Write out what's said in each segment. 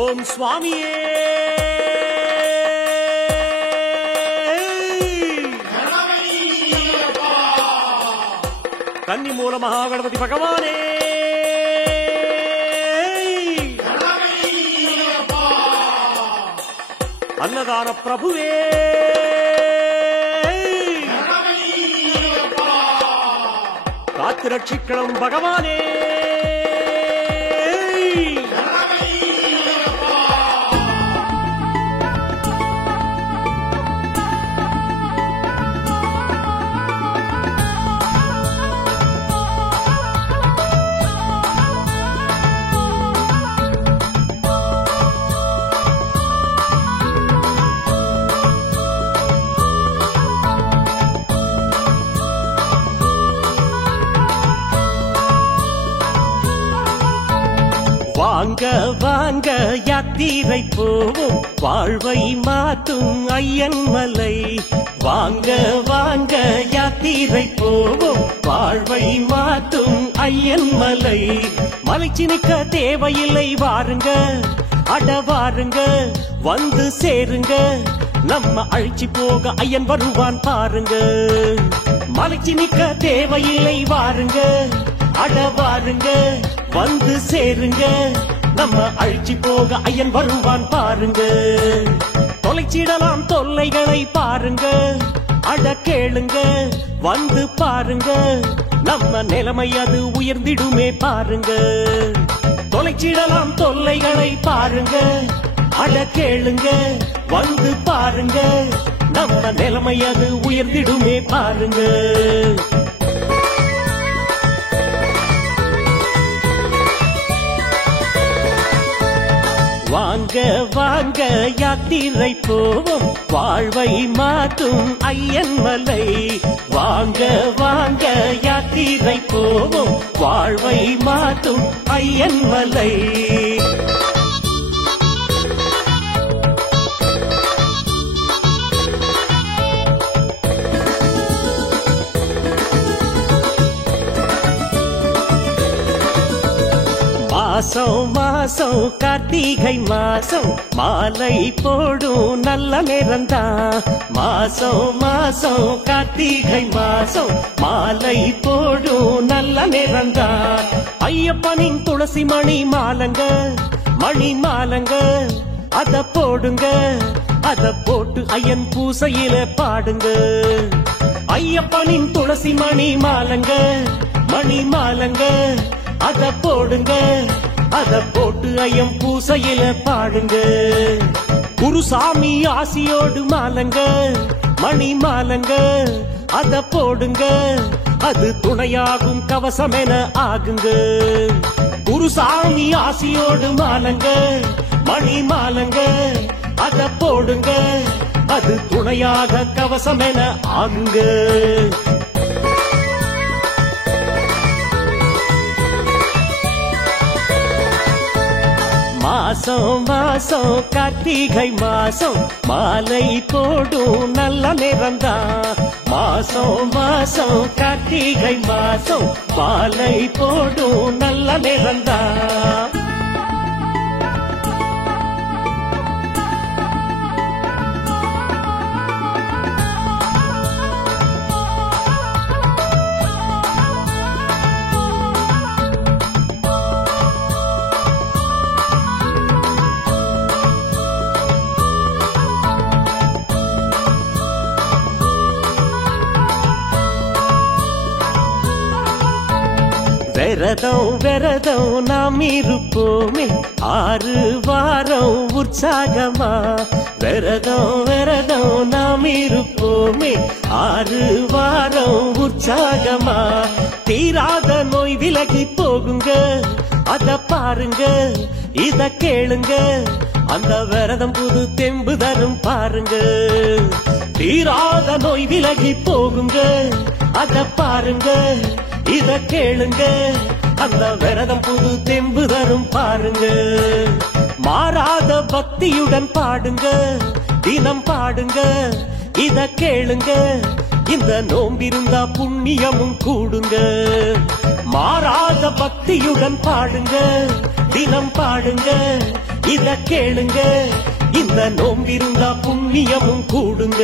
ஓம் சுவாமியே கன்னி மூல மகாகணபதி பகவானே அன்னதான பிரபுவே காத்து ரட்சிக்கணும் பகவானே வாங்க வாங்க யாத்திரை போவோம் வாழ்வை மாற்றும் ஐயன் மலை வாங்க வாங்க யாத்திரை போவோம் வாழ்வை மாற்றும் ஐயன் மலை மலைச்சினிக்க தேவையில்லை வாருங்க அட வாருங்க வந்து சேருங்க நம்ம அழிச்சு போக ஐயன் வருவான் பாருங்க மலைச்சினிக்க தேவையில்லை வாருங்க அட வாருங்க வந்து சேருங்க நம்ம அழிச்சு போக ஐயன் வருவான் பாருங்க தொலைச்சிடலாம் தொல்லைகளை பாருங்க அட கேளுங்க வந்து பாருங்க நம்ம நிலைமை அது உயர்ந்திடுமே பாருங்க தொலைச்சிடலாம் தொல்லைகளை பாருங்க அட கேளுங்க வந்து பாருங்க நம்ம நிலைமை அது உயர்ந்திடுமே பாருங்க வாங்க வாங்க யாத்திரை போவோம் வாழ்வை மாற்றும் ஐயன் மலை வாங்க வாங்க யாத்திரை போவோம் வாழ்வை மாற்றும் ஐயன் மலை மாசம் மாசம் கார்த்திகை மாசம் மாலை போடும் நல்ல நேரம்தான் மாசம் மாசம் கார்த்திகை மாசம் மாலை போடும் நல்ல நேரம்தான் ஐயப்பனின் துளசி மணி மாலங்க அத போடுங்க அத போட்டு ஐயன் பூசையில பாடுங்க ஐயப்பனின் துளசி மணி மாலங்க அத போடுங்க அத போட்டு ஐயம் பூசையில பாடுங்க குருசாமி ஆசியோடு மாலங்க அத போடுங்க அது துணையாகும் கவசமென ஆகுங்க குருசாமி ஆசியோடு மாலங்க அத போடுங்க அது துணையாக கவசமென ஆகுங்க மாசம் மாசம் கார்த்திகை மாசம் மாலை போடும் நல்ல நேரம்தான் மாசம் மாசம் கார்த்திகை மாசம் மாலை போடும் நல்ல நேரம்தான் விரதம் நாம் இருப்போமே 6 வாரம் உற்சாகமா விரதம் நாம் இருப்போமே 6 வாரம் உற்சாகமா தீராத நோய் விலகி போகுங்க அத பாருங்க இத கேளுங்க அந்த விரதம் புது தெம்பு தரும் பாருங்க தீராத நோய் விலகி போகுங்க அத பாருங்க இத கேளுங்க அந்த விரதம் புது தெம்பு தரும் பாருங்க மாறாத பக்தியுடன் பாடுங்க தினம் பாடுங்க இத கேளுங்க இந்த நோம்பிருந்தா புண்ணியமும் கூடுங்க மாறாத பக்தியுடன் பாடுங்க தினம் பாடுங்க இத கேளுங்க, இந்த நோம்பிருந்தா புண்ணியமும் கூடுங்க.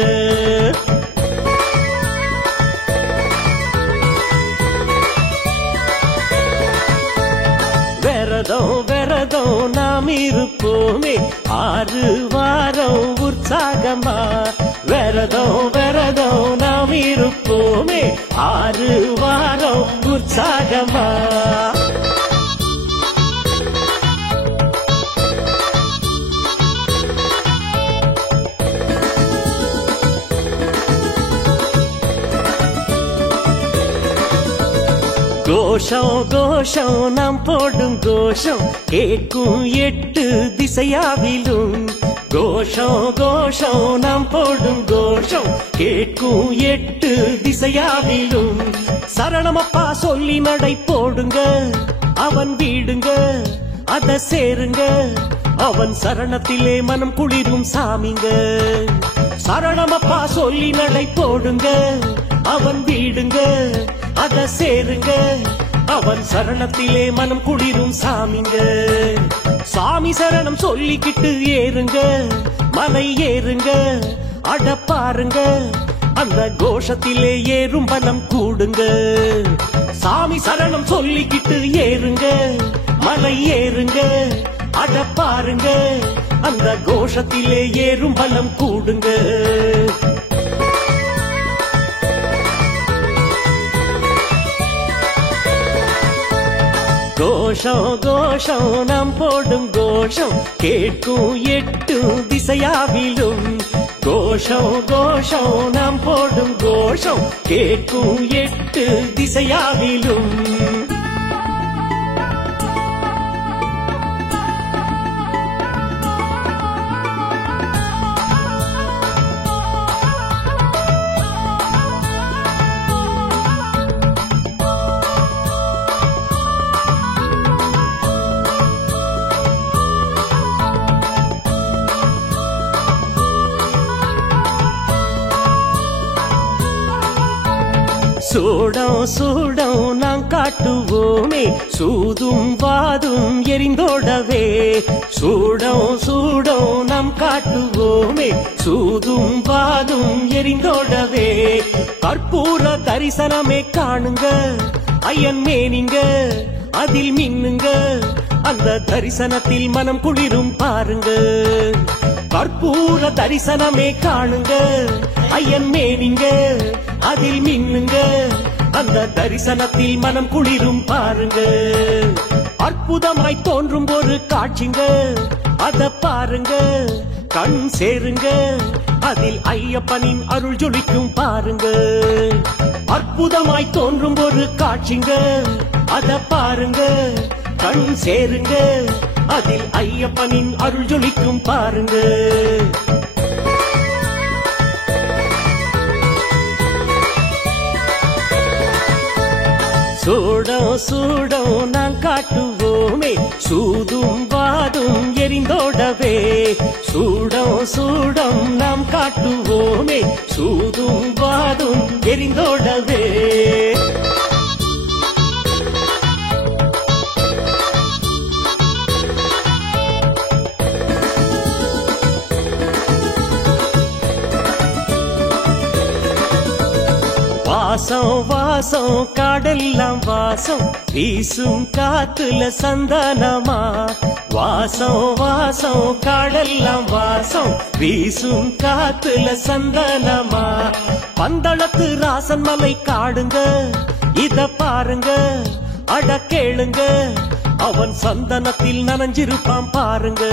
விரதம் விரதம் நாம் இருப்போமே 6 வாரம் உற்சாகமா. விரதம் விரதம் நாம் இருப்போமே 6 வாரம் உற்சாகமா. கோஷம் கோஷம் நாம் போடும் கோஷம் கேட்கும் 8 திசையாவிலும். கோஷம் கோஷம் நாம் போடும் கோஷம் கேட்கும் 8 திசையாவிலும். சரணமப்பா சொல்லி நடை போடுங்க, அவன் வீடுங்க அத சேருங்க. அவன் சரணத்திலே மனம் குளிரும் சாமிங்க. சரணமப்பா சொல்லி நடை போடுங்க, அவன் வீடுங்க அத சேருங்க. அவன் சரணத்திலே மனம் குளிரும் சாமிங்க. சாமி சரணம் சொல்லிக்கிட்டு ஏறுங்க, மலை ஏறுங்க அட பாருங்க. அந்த கோஷத்திலே ஏறும் பலம் கூடுங்க. சாமி சரணம் சொல்லிக்கிட்டு ஏறுங்க, மலை ஏறுங்க அட பாருங்க. அந்த கோஷத்திலே ஏறும் பலம் கூடுங்க. கோஷம் கோஷம் நாம் போடும் கோஷம் கேட்கும் 8 திசையாவிலும். கோஷம் கோஷம் நாம் போடும் கோஷம் கேட்கும் 8 திசையாவிலும். சூடம் சூடம் நாம் காட்டுவோமே சூதும் வாதும் எரிந்தோடவே. சூடம் சூடம் நாம் காட்டுவோமே சூதும் வாதும் எரிந்தோடவே. கற்பூர தரிசனமே காணுங்க, ஐயன் மேனிங்க அதில் மின்னுங்க. அந்த தரிசனத்தில் மனம் குளிரும் பாருங்க. கற்பூர தரிசனமே காணுங்க, ஐயன் மேனிங்க அதில் மின்னுங்க. அந்த தரிசனத்தில் மனம் குளிரும் பாருங்க. அற்புதமாய் தோன்றும் ஒரு காட்சிங்க, அத பாருங்க கண் சேருங்க. அதில் ஐயப்பனின் அருள் ஜொலிக்கும் பாருங்க. அற்புதமாய் தோன்றும் ஒரு காட்சிங்க, அத பாருங்க கண் சேருங்க. அதில் ஐயப்பனின் அருள் ஜொலிக்கும் பாருங்க. சூடம் சூடம் நான் காட்டுவோமே சூதும் வாதும் எரிந்தோடவே. சூடம் சூடம் நாம் காட்டுவோமே சூதும் வாதும் எரிந்தோடவே. வாசம் வாசம் காடெல்லாம் வாசம் வீசும் காத்துல சந்தனமா. வாசம் வாசம் காடெல்லாம் வாசம் வீசும் காத்துல சந்தனமா. பந்தளத்து ராசன் மலை காடுங்க, இத பாருங்க அட கேளுங்க. அவன் சந்தனத்தில் நனைஞ்சிருப்பான் பாருங்க.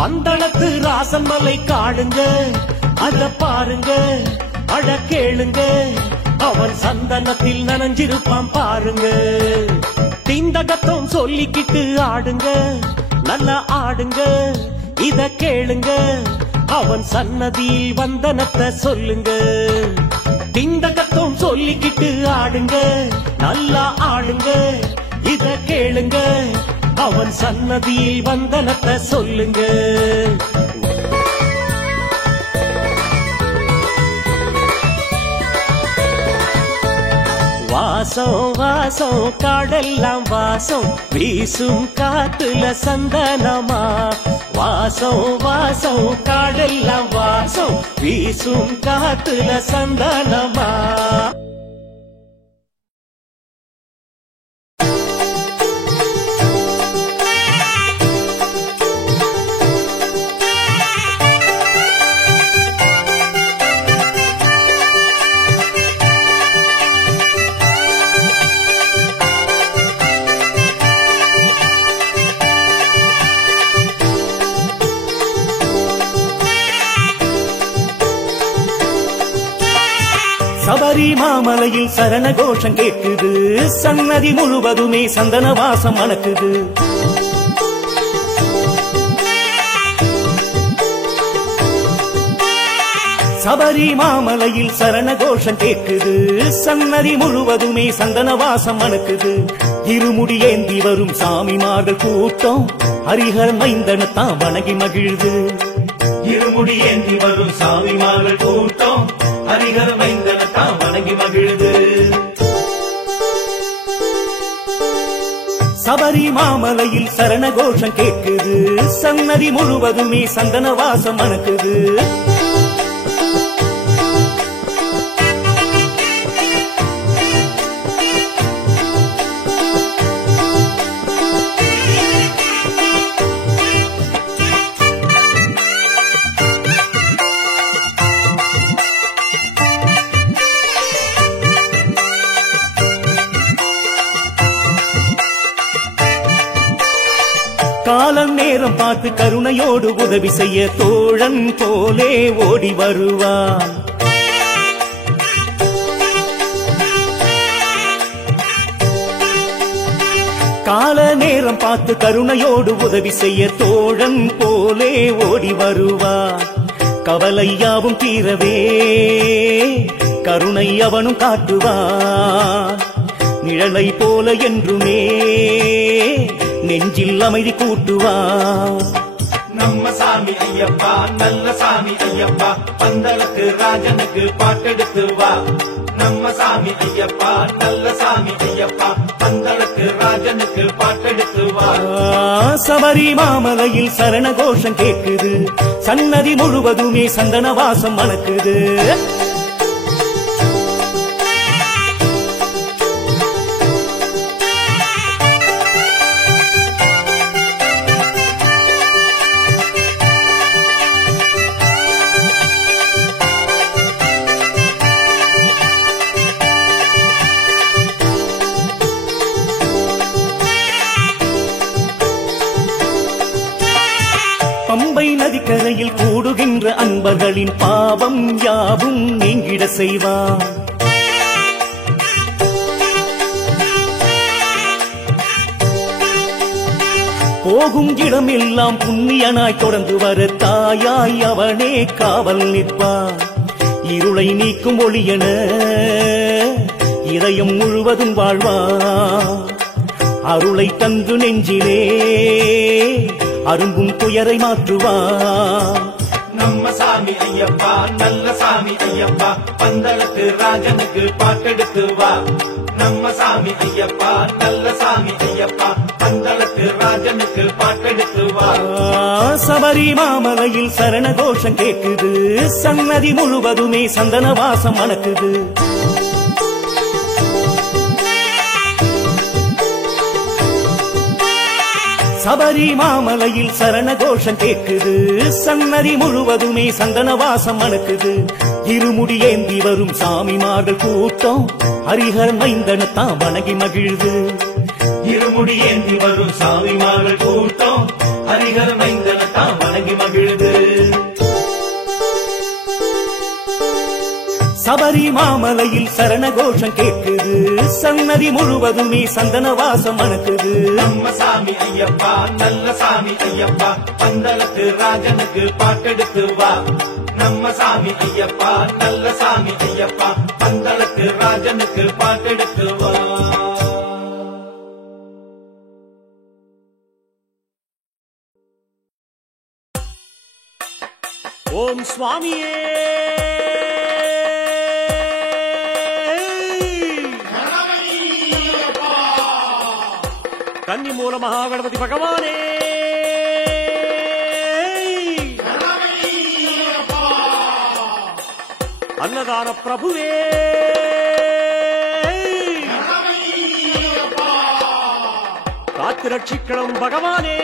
பந்தளத்து ராசன் மலை காடுங்க, அத பாருங்க அட கேளுங்க. அவன் சந்தனத்தில் நனைஞ்சிருப்பான் பாருங்க. திந்தகத்தம் சொல்லிக்கிட்டு ஆடுங்க, நல்லா ஆடுங்க இத கேளுங்க. அவன் சன்னதியில் வந்தனத்தை சொல்லுங்க. திந்தகத்தம் சொல்லிக்கிட்டு ஆடுங்க, நல்லா ஆடுங்க இத கேளுங்க. அவன் சன்னதியில் வந்தனத்தை சொல்லுங்க. வாசம் வாசம் காடெல்லாம் வாசம் வீசும் காத்துல சந்தனமா வாசம் வாசம் காடெல்லாம் வாசம் வீசும் காத்துல சந்தனமா சபரி மாமலையில் சரண கோஷம் கேட்குது சன்னதி முழுவதுமே சந்தன வாசம் மணக்குது சபரி மாமலையில் சரண கோஷம் கேட்குது சன்னதி முழுவதுமே சந்தன வாசம் மணக்குது இருமுடி ஏந்தி வரும் சாமிமார்கள் கூட்டம் ஹரிஹர் மைந்தனத்தான் வணங்கி மகிழ்து இருமுடி ஏந்தி வரும் சாமிமார்கள் கூட்டம் ஹரிஹர மைந்தனத்தான் வணங்கி மகிழ்து சபரி மாமலையில் சரண கோஷம் கேட்குது சன்னதி முழுவதுமே சந்தன வாசம் மணக்குது காலம் நேரம் பார்த்து கருணையோடு உதவி செய்ய தோழன் போலே ஓடி வருவான் கால நேரம் பார்த்து கருணையோடு உதவி செய்ய தோழன் போலே ஓடி வருவான் கவலையாவும் தீரவே கருணை அவனும் காட்டுவான் நிழலை போல என்றுமே நெஞ்சில் அமைதி கூட்டுவா நம்ம சாமி ஐயப்பா நல்ல சாமி ஐயப்பா பந்தலுக்கு ராஜனுக்கு பாட்டெடுத்து வா நம்ம சாமி ஐயப்பா நல்ல சாமி ஐயப்பா பந்தலுக்கு ராஜனுக்கு பாட்டெடுத்து வா சபரி மாமலையில் சரண கோஷம் கேட்குது சன்னதி முழுவதுமே சந்தன வாசம் மணக்குது பம்பை நதிக்கரையில் கூடுகின்ற அன்பர்களின் பாவம் யாவும் நீங்கிட செய்வான் போகும் இடமெல்லாம் புண்ணியனாய் தொடர்ந்து வர தாயாய் அவனே காவல் நிற்பான் இருளை நீக்கும் ஒளியன இதயம் முழுவதும் வாழ்வான் அருளை தந்து நெஞ்சிலே அரும்பும் துயரை மாற்றுவா நம்ம சாமி ஐயப்பா நல்ல சாமி ஐயப்பா பந்தலுக்கு ராஜனுக்கு பாட்டெடுத்து வா நம்ம சாமி ஐயப்பா நல்ல சாமி ஐயப்பா பந்தலுக்கு ராஜனுக்கு பாட்டெடுத்து வா சபரி மாமலையில் சரண கோஷம் கேட்குது சன்னதி முழுவதுமே சந்தன வாசம் மணக்குது சபரி மாமலையில் சரண கோஷம் கேட்குது சன்னதி முழுவதுமே சந்தன வாசம் மணக்குது இருமுடி ஏந்தி வரும் சாமிமார்கள் கூட்டம் ஹரிஹர் மைந்தனத்தான் வணங்கி மகிழ்து இருமுடி ஏந்தி வரும் சாமிமார்கள் கூட்டம் ஹரிஹர் மைந்தனத்தான் வணங்கி மகிழ்து சபரி மாமலையில் சரண கோஷம் கேட்குது சன்னதி முழுவதுமே சந்தன வாசம் மணக்குது நம்ம சாமி ஐயப்பா நல்ல சாமி ஐயப்பா பந்தலுக்கு ராஜனுக்கு பாட்டெடுத்து வா நம்ம சாமி ஐயப்பா நல்ல சாமி ஐயப்பா பந்தலுக்கு ராஜனுக்கு பாட்டெடுத்து வா ஓம் சுவாமியே கன்னிமூல மகாகணபதி பகவானே அன்னதான பிரபுவே காத்து ரட்சிக்கணும் பகவானே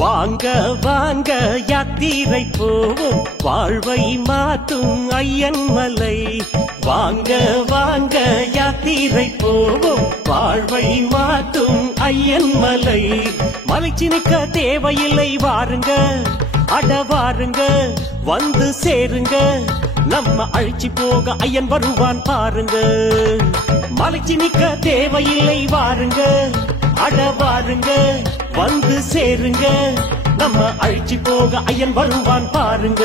வாங்க வாங்க யாத்திரை போவோம் வாழ்வை மாற்றும் ஐயன் மலை வாங்க வாங்க யாத்திரை போவோம் வாழ்வை மாற்றும் ஐயன் மலை மலைச்சி நிற்க தேவையில்லை வாருங்க அட வாருங்க வந்து சேருங்க நம்ம அழிச்சு போக ஐயன் வருவான் பாருங்க மலைச்சி நிற்க தேவையில்லை வாருங்க அட வாருங்க வந்து சேருங்க நம்ம அழிச்சு போக ஐயன் வருவான் பாருங்க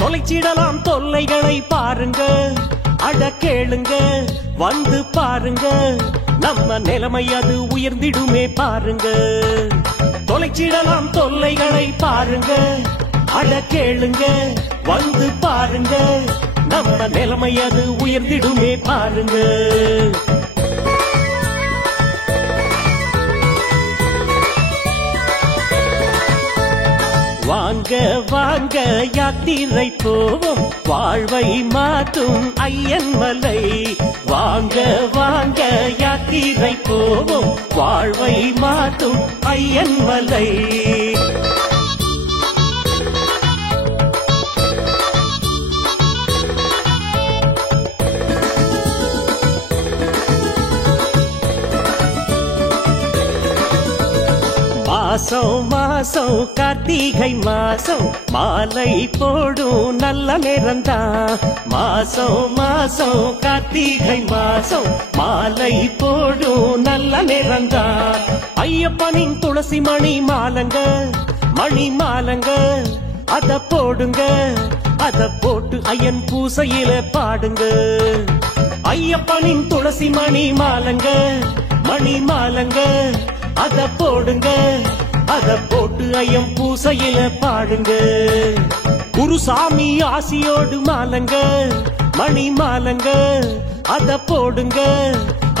தொலைச்சிடலாம் தொல்லைகளை பாருங்க அட கேளுங்க வந்து பாருங்க நம்ம நிலைமை அது உயர்ந்திடுமே பாருங்க தொலைச்சிடலாம் தொல்லைகளை பாருங்க அட கேளுங்க வந்து பாருங்க நம்ம நிலைமை அது உயர்ந்திடுமே பாருங்க வாங்க வாங்க யாத்திரை போவோம் வாழ்வை மாற்றும் ஐயன் மலை வாங்க வாங்க யாத்திரை போவோம் வாழ்வை மாற்றும் ஐயன் மலை மாசம் மாசம் கார்த்திகை மாசம் மாலை போடும் நல்ல நேரம்தான் மாசம் மாசம் கார்த்திகை மாசம் மாலை போடும் நல்ல நேரம்தான் ஐயப்பனின் துளசி மணி மாலங்க அத போடுங்க அத போட்டு ஐயன் பூசையில பாடுங்க ஐயப்பனின் துளசி மணி மாலங்க அத போடுங்க அத போட்டு ஐயம் பூசையில பாடுங்க குருசாமி ஆசியோடு மாலங்க அத போடுங்க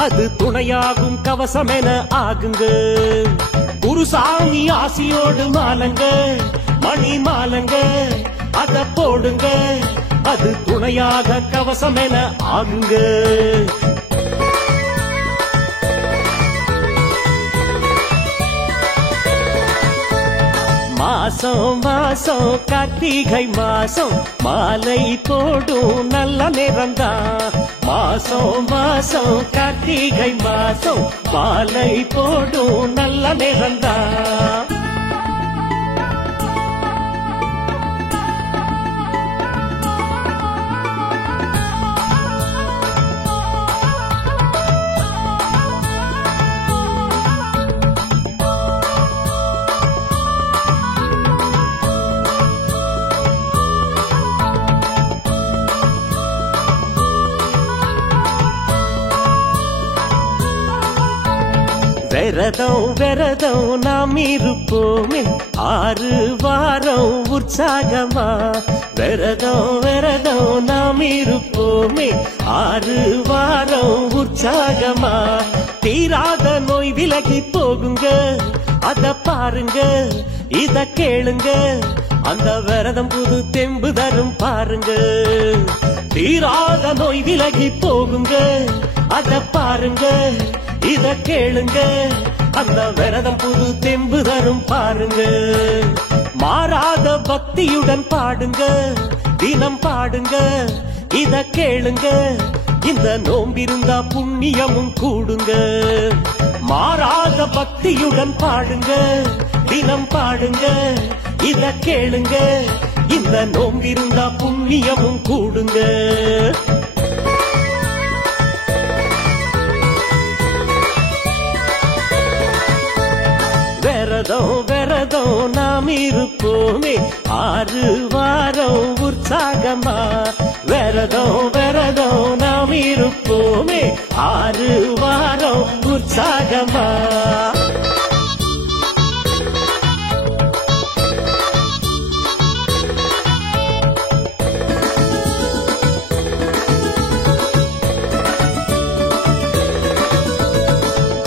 அது துணையாகும் கவசம் என ஆகுங்க குருசாமி ஆசியோடு மாலங்க அத போடுங்க அது துணையாக கவசம் என ஆகுங்க மாசம் மாசம் கார்த்திகை மாசம் மாலை போடும் நல்ல நேரம்தான் மாசம் மாசம் கார்த்திகை மாசம் மாலை போடும் நல்ல நேரம்தான் விரதம் நாம் இருப்போமே 6 வாரம் உற்சாகமா விரதம் நாம் இருப்போமே 6 வாரம் உற்சாகமா தீராத நோய் விலகி போகுங்க அத பாருங்க இத கேளுங்க அந்த விரதம் புது தெம்பு தரும் பாருங்க தீராத நோய் விலகி போகுங்க அத பாருங்க இத கேளுங்க அந்த விரதம் புது தெம்பு தரும் பாருங்க மாறாத பக்தியுடன் பாடுங்க தினம் பாடுங்க இத கேளுங்க இந்த நோம்பிருந்தா புண்ணியமும் கூடுங்க மாறாத பக்தியுடன் பாடுங்க தினம் பாடுங்க இத கேளுங்க இந்த நோம்பிருந்தா புண்ணியமும் கூடுங்க விரதம் விரதம் நாம் இருப்போமே 6 வாரம் உற்சாகமா விரதம் விரதம் நாம் இருப்போமே 6 வாரம் உற்சாகமா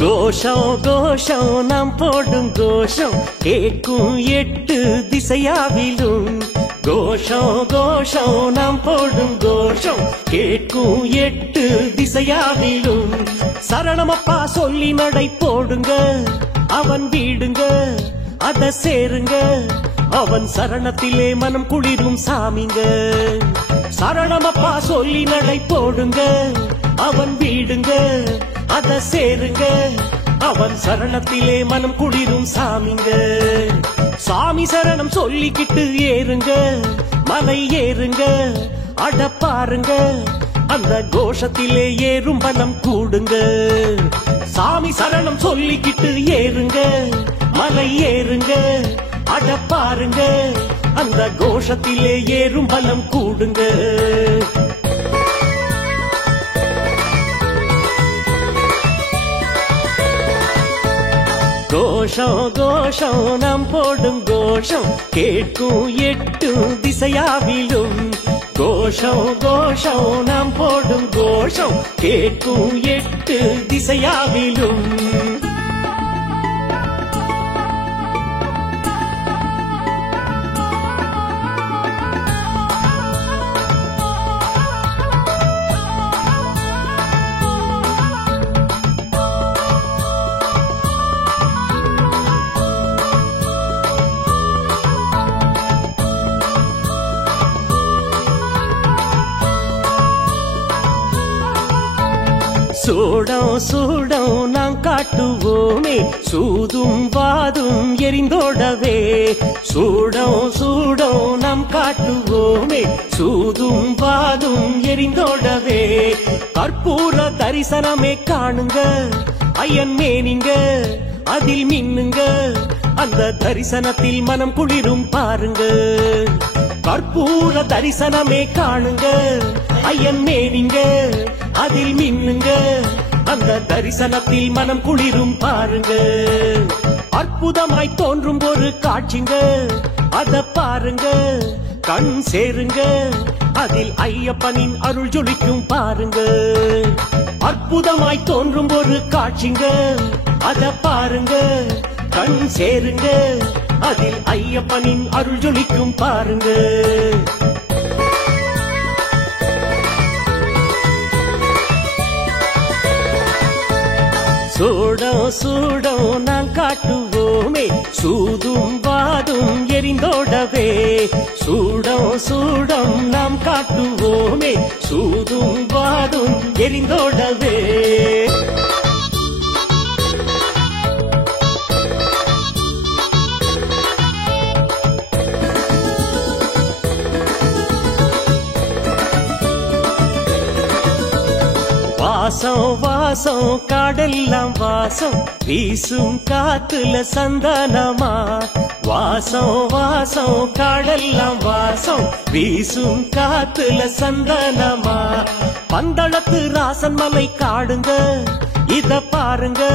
கோஷம் கோஷம் நாம் போடும் கோஷம் கேட்கும் 8 திசையாவிலும் கோஷம் கோஷம் நாம் போடும் கோஷம் கேட்கும் 8 திசையாவிலும் சரணமப்பா சொல்லி நடை போடுங்க அவன் வீடுங்க அத சேருங்க அவன் சரணத்திலே மனம் குளிரும் சாமிங்க சரணமப்பா சொல்லி நடை போடுங்க அவன் வீடுங்க அத சேருங்க அவன் சரணத்திலே மனம் குளிரும் சாமிங்க சாமி சரணம் சொல்லிக்கிட்டு ஏறுங்க மலை ஏறுங்க அட பாருங்க அந்த கோஷத்திலே ஏறும் பலம் கூடுங்க சாமி சரணம் சொல்லிக்கிட்டு ஏறுங்க மலை ஏறுங்க அட பாருங்க அந்த கோஷத்திலே ஏறும் பலம் கூடுங்க கோஷம் கோஷம் நாம் போடும் கோஷம் கேட்கும் 8 திசையாவிலும் கோஷம் கோஷம் நாம் போடும் கோஷம் கேட்கும் 8 திசையாவிலும் சூடம் சூடம் நாம் காட்டுவோமே சூதும் வாதும் எரிந்தோடவே சூடம் சூடம் நாம் காட்டுவோமே சூதும் வாதும் எரிந்தோடவே கற்பூர தரிசனமே காணுங்க ஐயன் மேனிங்க அதில் மின்னுங்க அந்த தரிசனத்தில் மனம் குளிரும் பாருங்க கற்பூர தரிசனமே காணுங்க ஐயன் மேனிங்க அதில் மின்னுங்க அந்த தரிசனத்தில் மனம் குளிரும் பாருங்க அற்புதமாய் தோன்றும் ஒரு காட்சிங்க அத பாருங்க கண் சேருங்க அதில் ஐயப்பனின் அருள் ஜொலிக்கும் பாருங்க அற்புதமாய் தோன்றும் ஒரு காட்சிங்க அத பாருங்க கண் சேருங்க அதில் ஐயப்பனின் அருள் ஜொலிக்கும் பாருங்க சூடம் சூடம் நாம் காட்டுவோமே சூதும் வாதும் எரிந்தோடவே சூடம் சூடம் நாம் காட்டுவோமே சூதும் வாதும் எரிந்தோடவே வாசம் வாசம் காடெல்லாம் வாசம் வீசும் காத்துல சந்தானமா வாசம் வாசம் காடெல்லாம் வாசம் வீசும் காத்துல சந்தானமா பந்தளத்து ராசன் மலை காடுங்க இத பாருங்க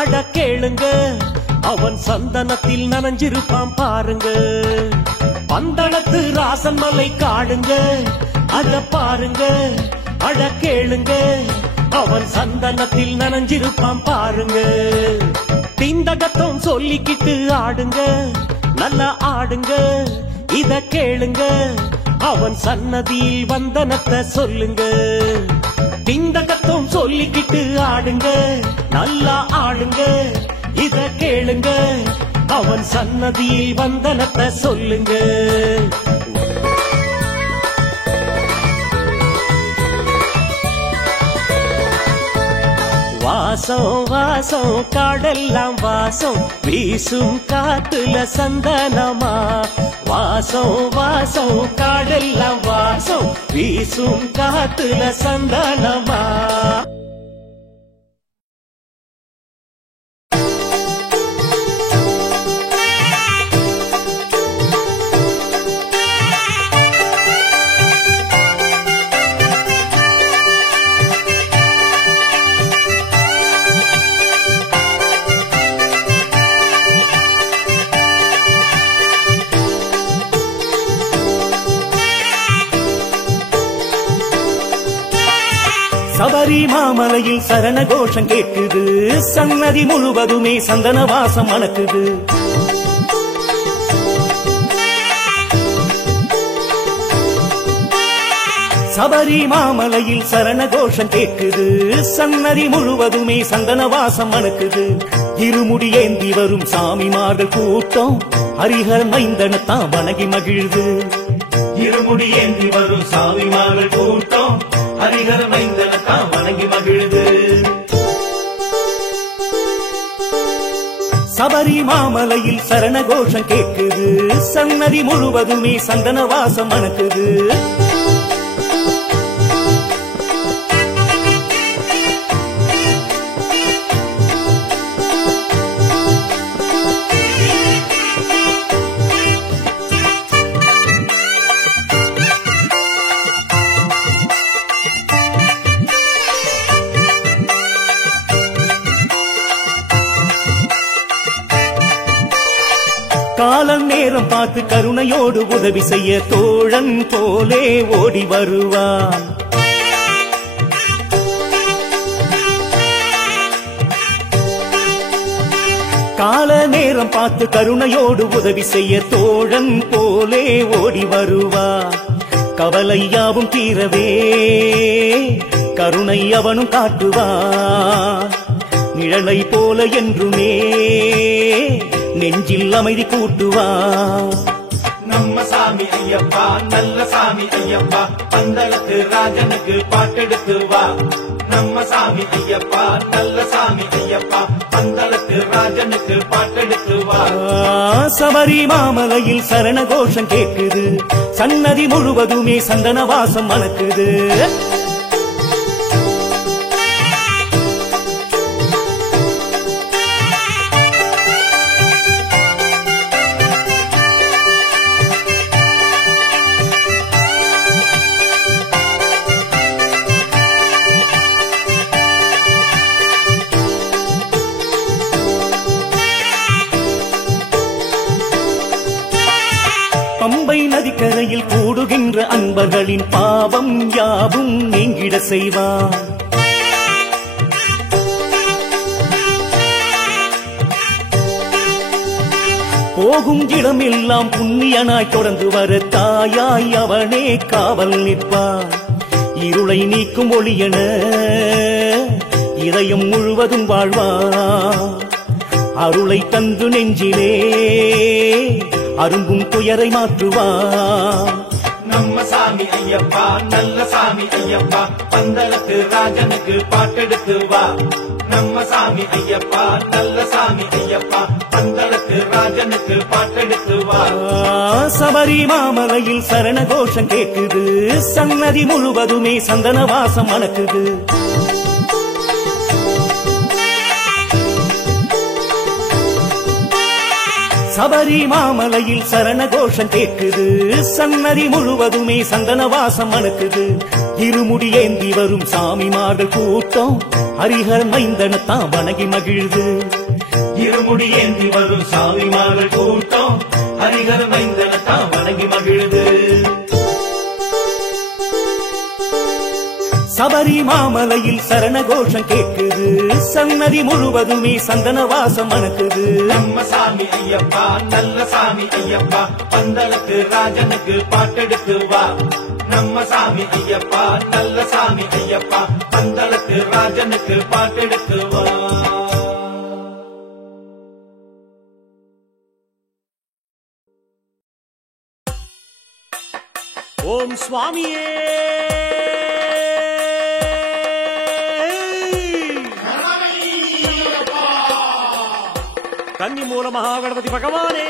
அட கேளுங்க அவன் சந்தனத்தில் நனைஞ்சிருப்பான் பாருங்க பந்தளத்து ராசன் மலை காடுங்க அத பாருங்க அட கேளுங்க அவன் சந்தனத்தில் நனைஞ்சிருப்பான் பாருங்க திண்டகத்தம் சொல்லிக்கிட்டு ஆடுங்க நல்லா ஆடுங்க இத கேளுங்க அவன் சன்னதியில் வந்தனத்தை சொல்லுங்க திண்டகத்தம் சொல்லிக்கிட்டு ஆடுங்க நல்லா ஆடுங்க இத கேளுங்க அவன் சன்னதியில் வந்தனத்தை சொல்லுங்க வாசம் வாசம் காடெல்லாம் வாசம் வீசும் காத்துல சந்தனமா வாசம் வாசம் காடெல்லாம் வாசம் வீசும் காத்துல சந்தனமா சபரி மாமலையில் சரண கோஷம் கேட்குது, சன்னதி முழுவதுமே சந்தன வாசம் மணக்குது. சபரி மாமலையில் சரண கோஷம் கேட்குது, சன்னதி முழுவதுமே சந்தன வாசம் மணக்குது. இருமுடி ஏந்தி வரும் சாமிமார்கள் கூட்டம் ஹரிஹர் மைந்தனத்தான் வணங்கி மகிழ்து. இருமுடி ஏந்தி வரும் சாமிமார்கள் கூட்டம் ஹரிஹர மைந்தனத்தான் வணங்கி மகிழ்து. சபரி மாமலையில் சரண கோஷம் கேட்குது, சன்னதி முழுவதுமே சந்தன வாசம் மணக்குது. காலம் நேரம் பார்த்து கருணையோடு உதவி செய்ய தோழன் போலே ஓடி வருவான். கால நேரம் பார்த்து கருணையோடு உதவி செய்ய தோழன் போலே ஓடி வருவான். கவலையாவும் தீரவே கருணை அவனும் காட்டுவான். நிழலை போல என்றுமே நெஞ்சில் அமைதி கூட்டுவா. நம்ம சாமி ஐயப்பா நல்ல சாமி ஐயப்பா, பந்தளத்து ராஜனுக்கு பாட்டெடுத்து வா. நம்ம சாமி ஐயப்பா நல்ல சாமி ஐயப்பா, பந்தளத்து ராஜனுக்கு பாட்டெடுத்து வா. சபரி மாமலையில் சரண கோஷம் கேட்குது, சன்னதி முழுவதுமே சந்தன வாசம் மணக்குது. பம்பை நதிக்கரையில் கூடுகின்ற அன்பர்களின் பாவம் யாவும் நீங்கிட செய்வார். போகும் இடமெல்லாம் புண்ணியனாய் தொடர்ந்து வர தாயாய் அவனே காவல் நிற்பார். இருளை நீக்கும் ஒளியன இதயம் முழுவதும் வாழ்வார். அருளை தந்து நெஞ்சிலே அரும்பும் துயரை மாற்றுவா. நம்ம சாமி ஐயப்பா நல்ல சாமி ஐயப்பா, பந்தளத்து ராஜனுக்கு பாட்டெடுத்து வா. நம்ம சாமி ஐயப்பா நல்ல சாமி ஐயப்பா, பந்தளத்து ராஜனுக்கு பாட்டெடுத்து வா. சபரி மாமலையில் சரண கோஷம் கேட்குது, சன்னதி முழுவதுமே சந்தன வாசம் மணக்குது. சபரி மாமலையில் சரண கோஷம் கேட்குது, சன்னதி முழுவதுமே சந்தன வாசம் மணக்குது. இருமுடி ஏந்தி வரும் சாமிமார்கள் கூட்டம் ஹரிஹர் மைந்தனத்தான் வணங்கி மகிழ்து. இருமுடி ஏந்தி வரும் சாமிமார்கள் கூட்டம் ஹரிஹர மைந்தனத்தான் வணங்கி மகிழ்து. சபரி மாமலையில் சரண கோஷம் கேட்குது, சன்னதி முழுவதுமே சந்தன வாசம் மணக்குது. நம்ம சாமி ஐயப்பா நல்ல சாமி ஐயப்பா, பந்தளத்து ராஜனுக்கு பாட்டெடுத்து வா. நம்ம சாமி ஐயப்பா நல்ல சாமி ஐயப்பா, பந்தளத்து ராஜனுக்கு பாட்டெடுத்து வா. ஓம் சுவாமியே கன்னி மூல மகாகணபதி பகவானே,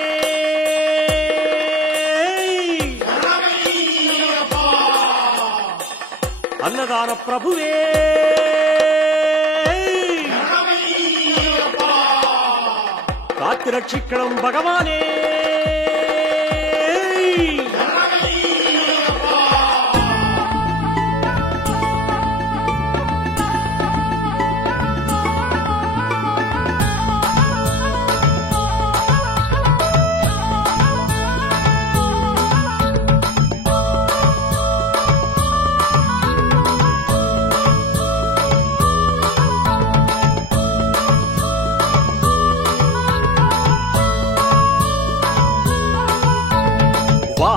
அன்னதான பிரபுவே, காத்து ரட்சிக்கணும் பகவானே.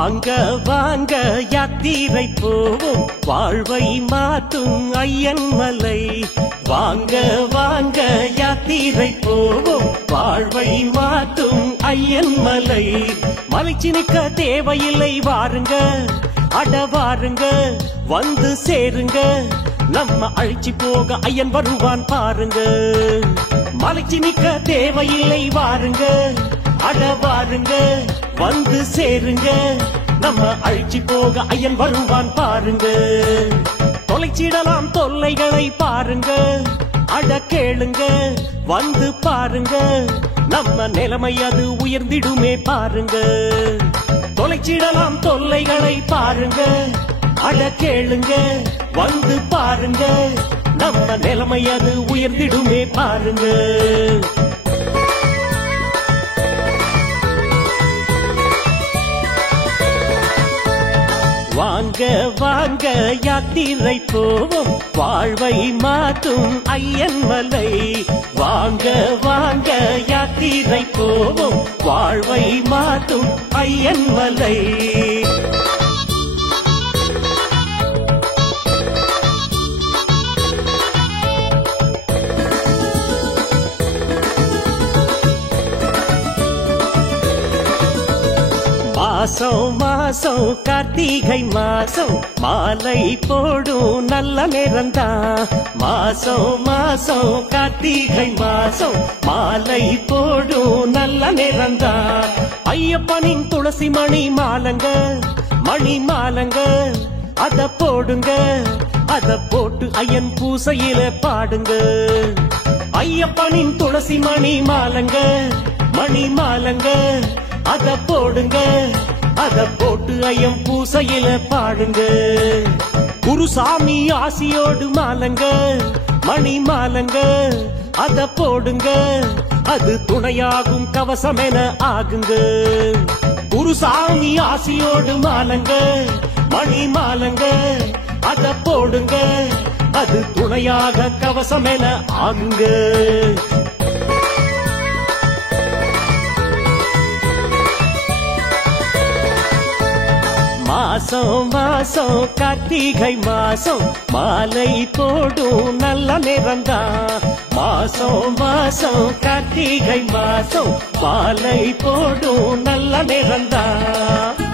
வாங்க வாங்க யாத்திரை போவோம் வாழ்வை மாற்றும் ஐயன் மலை. வாங்க வாங்க யாத்திரை போவோம் வாழ்வை மாற்றும் ஐயன் மலை. மலைச்சி நிற்க தேவையில்லை வாருங்க அட வாருங்க வந்து சேருங்க நம்ம அழைச்சி போக ஐயன் வருவான் பாருங்க. மலைச்சி நிற்க தேவையில்லை வாருங்க அட வாருங்க வந்து சேருங்க நம்ம அழைச்சி போக ஐயன் வருவான் பாருங்க. தொலைச்சிடலாம் தொல்லைகளை பாருங்க அட கேளுங்க வந்து பாருங்க நம்ம நிலைமை அது உயர்ந்திடுமே பாருங்க. தொலைச்சிடலாம் தொல்லைகளை பாருங்க அட கேளுங்க வந்து பாருங்க நம்ம நிலைமை அது உயர்ந்திடுமே பாருங்க. வாங்க வாங்க யாத்திரை போவோம் வாழ்வை மாற்றும் ஐயன் மலை. வாங்க வாங்க யாத்திரை போவோம் வாழ்வை மாற்றும் ஐயன் மலை. மாசம் மாசம் கார்த்திகை மாசம் மாலை போடும் நல்ல நேரம்தான். மாசம் மாசம் கார்த்திகை மாசம் மாலை போடும் நல்ல நேரம்தான். ஐயப்பனின் துளசி மணி மாலங்க மணி மாலங்க அத போடுங்க அத போட்டு ஐயன் பூசையில பாடுங்க. ஐயப்பனின் துளசி மணி மாலங்க மணி மாலங்க அத போடுங்க அத போட்டு ஐயம் பூசையில பாடுங்க. குருசாமி ஆசியோடு மாலங்க மணி மாலங்க அத போடுங்க அது துணையாகும் கவசம் என ஆகுங்க. குருசாமி ஆசியோடு மாலங்க மணி மாலங்க அத போடுங்க அது துணையாக கவசம் என ஆகுங்க. மாசம் மாசம் கார்த்திகை மாசம் மாலை போடும் நல்ல நேரம்தான். மாசம் மாசம் கார்த்திகை மாசம் மாலை போடும் நல்ல நேரம்தான்.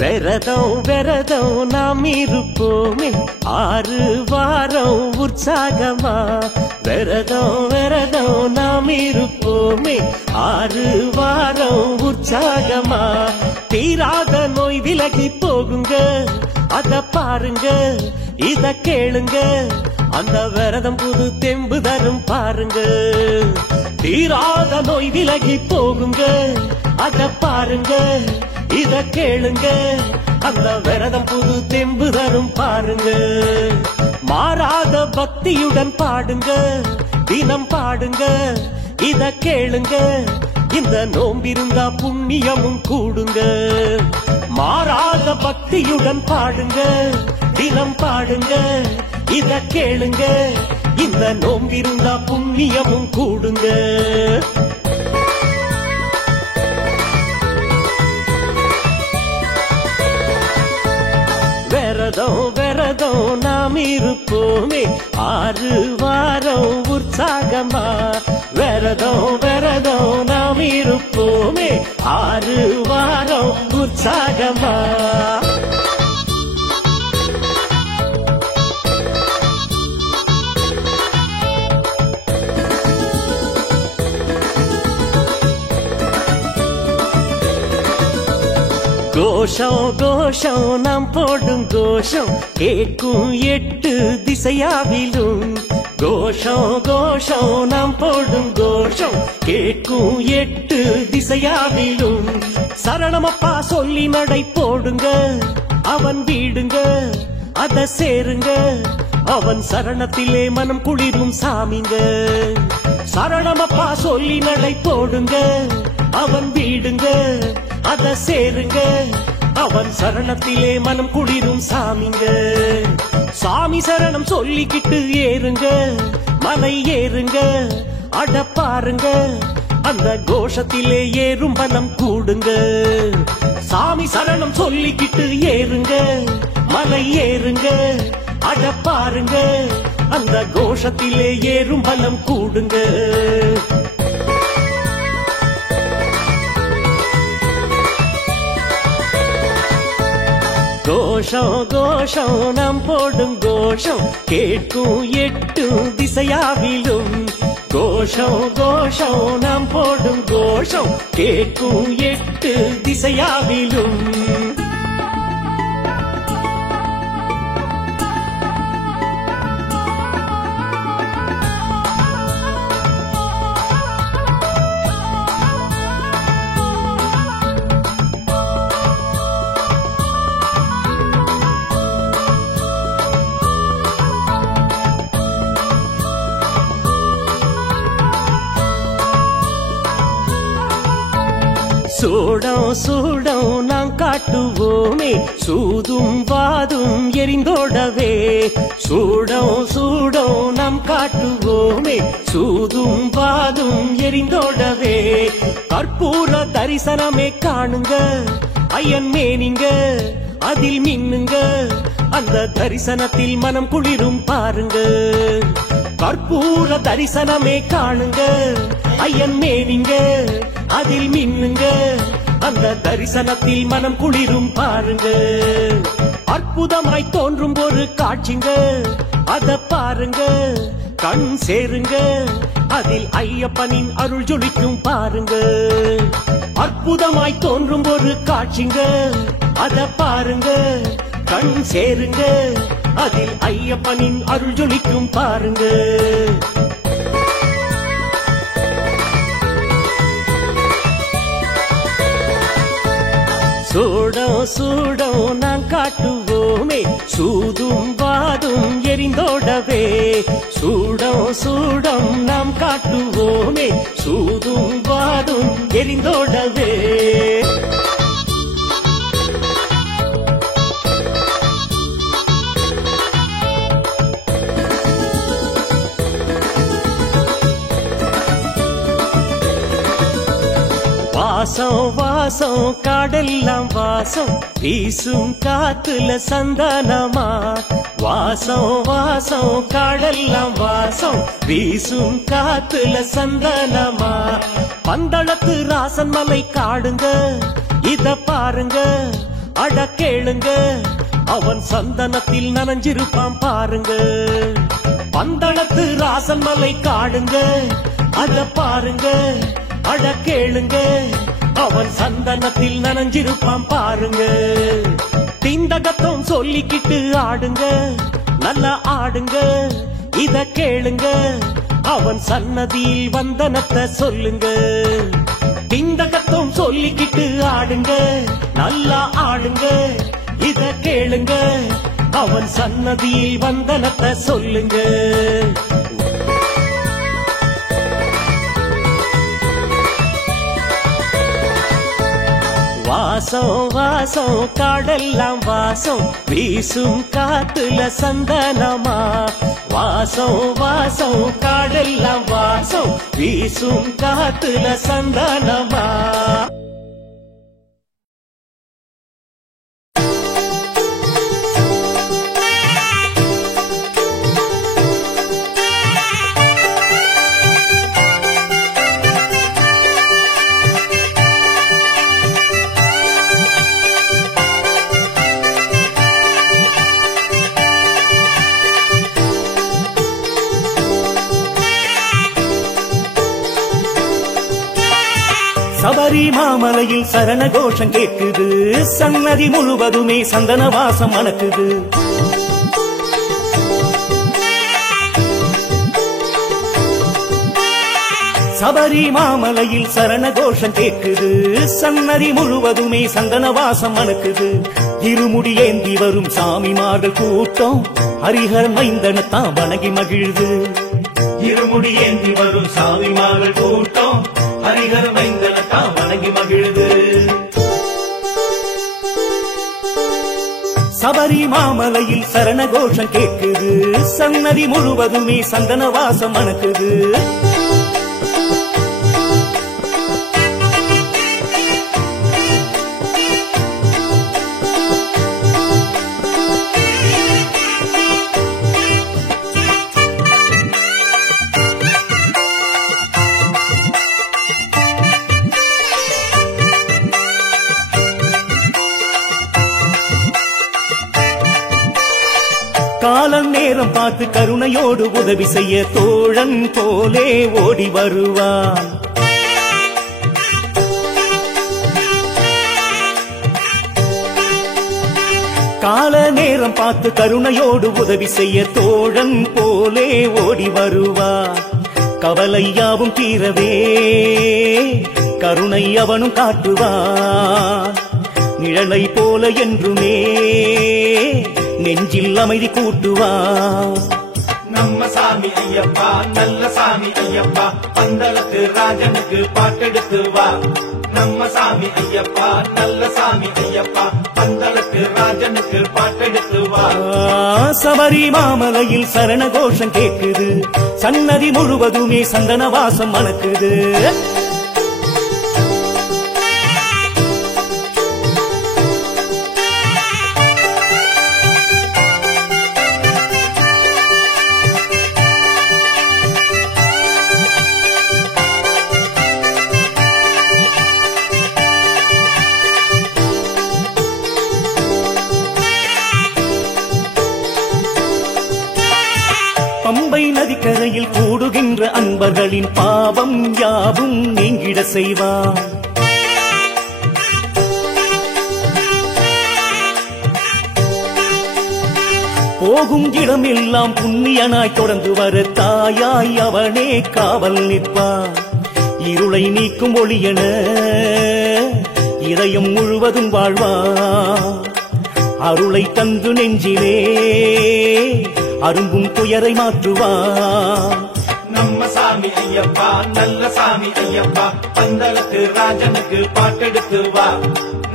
விரதம் விரதம் நாம் இருப்போமே 6 வாரம் உற்சாகமா. விரதம் விரதம் நாம் இருப்போமே 6 வாரம் உற்சாகமா. தீராத நோய் விலகி போகுங்க அத பாருங்க இத கேளுங்க அந்த விரதம் புது தெம்பு தரும் பாருங்க. தீராத நோய் விலகி போகுங்க அத பாருங்க இத கேளுங்க அந்த விரதம் புது தெம்பு தரும் பாருங்க. மாறாத பக்தியுடன் பாடுங்க தினம் பாடுங்க இத கேளுங்க இந்த நோம்பிருந்தா புண்ணியமும் கூடுங்க. மாறாத பக்தியுடன் பாடுங்க தினம் பாடுங்க இத கேளுங்க இந்த நோம்பிருந்தா புண்ணியமும் கூடுங்க. விரதம் விரதம் நாம் இருப்போமே 6 வாரம் உற்சாகமா. விரதம் விரதம் நாம் இருப்போமே 6 வாரம் உற்சாகமா. கோஷம் கோஷம் நாம் போடும் கோஷம் கேட்கும் 8 திசையாவிலும். கோஷம் கோஷம் நாம் போடும் கோஷம் கேட்கும் 8 திசையாவிலும். சரணமப்பா சொல்லி நடை போடுங்க அவன் வீடுங்க அத சேருங்க அவன் சரணத்திலே மனம் குளிரும் சாமிங்க சரணமப்பா சொல்லி நடை போடுங்க அவன் வீடுங்க அத சேருங்க அவன் சரணத்திலே மனம் குளிரும் சாமிங்க சாமி சரணம் சொல்லிக்கிட்டு ஏறுங்க மலை ஏறுங்க அட பாருங்க அந்த கோஷத்திலே ஏறும் பலம் கூடுங்க சாமி சரணம் சொல்லிக்கிட்டு ஏறுங்க மலை ஏறுங்க அட பாருங்க அந்த கோஷத்திலே ஏறும் பலம் கூடுங்க கோஷம் கோஷம் நாம் போடும் கோஷம் கேட்கும் எட்டு திசையாவிலும் கோஷம் கோஷம் நாம் போடும் கோஷம் கேட்கும் எட்டு திசையாவிலும் சூடம் சூடம் நாம் காட்டுவோமே சூதும் வாதும் எரிந்தோடவே சூடம் சூடம் நாம் காட்டுவோமே சூதும் வாதும் எரிந்தோடவே கற்பூர தரிசனமே காணுங்க ஐயன் மேனிங்க அதில் மின்னுங்க அந்த தரிசனத்தில் மனம் குளிரும் பாருங்க கற்பூர தரிசனமே காணுங்க ஐயன் மேனிங்க அதில் மின்னுங்க அந்த தரிசனத்தில் மனம் குளிரும் பாருங்க அற்புதமாய் தோன்றும் ஒரு காட்சிங்க அத பாருங்க கண் சேருங்க அதில் ஐயப்பனின் அருள் ஜொலிக்கும் பாருங்க அற்புதமாய் தோன்றும் ஒரு காட்சிங்க அத பாருங்க கண் சேருங்க அதில் ஐயப்பனின் அருள் ஜொலிக்கும் பாருங்க சூடம் சூடம் நாம் காட்டுவோமே சூதும் வாதும் எரிந்தோடவே சூடம் சூடம் நாம் காட்டுவோமே சூதும் வாதும் எரிந்தோடவே வாசம் வாசம் காடெல்லாம் வாசம் வீசும் காத்துல சந்தானமா வாசம் வாசம் காடெல்லாம் வாசம் வீசும் காத்துல சந்தானமா பந்தளத்து ராசன் மலை காடுங்க இத பாருங்க அட கேளுங்க அவன் சந்தனத்தில் நனைஞ்சிருப்பான் பாருங்க பந்தளத்து ராசன் மலை காடுங்க அத பாருங்க அட கேளுங்க அவன் சந்தனத்தில் நனைஞ்சிருப்பான் பாருங்க திண்டகத்தம் சொல்லிக்கிட்டு ஆடுங்க நல்லா ஆடுங்க இத கேளுங்க அவன் சன்னதியில் வந்தனத்தை சொல்லுங்க திண்டகத்தம் சொல்லிக்கிட்டு ஆடுங்க நல்லா ஆடுங்க இத கேளுங்க அவன் சன்னதியில் வந்தனத்தை சொல்லுங்க வாசம் வாசம் காடெல்லாம் வாசம் வீசும் காத்துல சந்தனமா வாசம் வாசம் காடெல்லாம் வாசம் வீசும் காத்துல சந்தனமா சபரி மாமலையில் சரண கோஷம் கேட்குது சன்னதி முழுவதுமே சந்தன வாசம் மணக்குது சபரி மாமலையில் சரண கோஷம் கேக்குது சன்னதி முழுவதுமே சந்தன வாசம் மணக்குது இருமுடி ஏந்தி வரும் சாமிமார்கள் கூட்டம் ஹரிஹரன் மைந்தனத்தான் வணங்கி மகிழ்து இருமுடி ஏந்தி வரும் சாமிமார்கள் கூட்டம் ஹரிஹரன் மைந்தனத்தான் வணங்கி மகிழ்து சபரி மாமலையில் சரண கோஷம் கேக்குது சன்னதி முழுவதுமே சந்தன வாசம் மணக்குது காலம் நேரம் பார்த்து கருணையோடு உதவி செய்ய தோழன் போலே ஓடி வருவான் கால நேரம் பார்த்து கருணையோடு உதவி செய்ய தோழன் போலே ஓடி வருவான் கவலையாவும் தீரவே கருணை அவனும் காட்டுவான் நிழலை போல என்றுமே நெஞ்சில் அமைதி கூட்டுவான் நம்ம சாமி ஐயப்பா நல்ல சாமி ஐயப்பா பந்தளத்து ராஜனுக்கு பாட்டெடுத்து வா நம்ம சாமி ஐயப்பா நல்ல சாமி ஐயப்பா பந்தளத்து ராஜனுக்கு பாட்டெடுத்து வா சபரி மாமலையில் சரண கோஷம் கேக்குது சன்னதி முழுவதுமே சந்தன வாசம் மணக்குது பம்பை நதிக்கரையில் கூடுகின்ற அன்பர்களின் பாவம் யாவும் நீங்கிட செய்வான் போகும் இடமெல்லாம் புண்ணியனாய் தொடர்ந்து வர தாயாய் அவனே காவல் நிற்பான் இருளை நீக்கும் ஒளியன இதயம் முழுவதும் வாழ்வான் அருளை தந்து நெஞ்சிலே அரும்பும் துயரை மாற்றுவான் நம்ம சாமி ஐயப்பா நல்ல சாமி ஐயப்பா பந்தளத்து ராஜனுக்கு பாட்டெடுத்து வா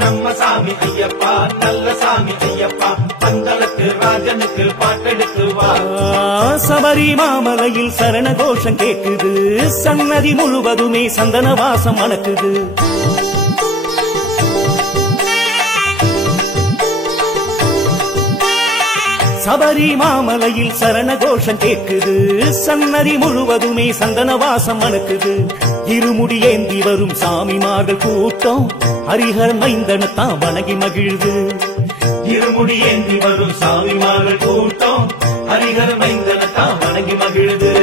நம்ம சாமி ஐயப்பா நல்ல சாமி ஐயப்பா பந்தளத்து ராஜனுக்கு பாட்டெடுத்து வா சபரி மாமலையில் சரண கோஷம் கேக்குது சன்னதி முழுவதுமே சந்தன வாசம் மணக்குது சபரி மாமலையில் சரண கோஷம் கேக்குது சன்னதி முழுவதுமே சந்தன வாசம் மணக்குது இருமுடி ஏந்தி வரும் சாமிமார்கள் கூட்டம் ஹரிஹரன் மைந்தனத்தான் வணங்கி மகிழ்து இருமுடி ஏந்தி வரும் சாமிமார்கள் கூட்டம் ஹரிஹரன் மைந்தனத்தான் வணங்கி மகிழ்து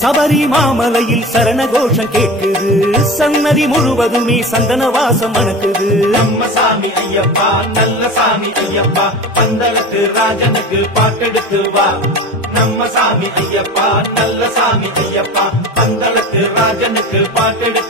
சபரி மாமலையில் சரண கோஷம் கேக்குது சன்னதி முழுவதுமே சந்தன வாசம் மணக்குது நம்ம சாமி ஐயப்பா நல்ல சாமி ஐயப்பா பந்தளத்து ராஜனுக்கு பாட்டெடுத்து வா நம்ம சாமி ஐயப்பா நல்ல சாமி ஐயப்பா பந்தளத்து ராஜனுக்கு பாட்டெடுத்து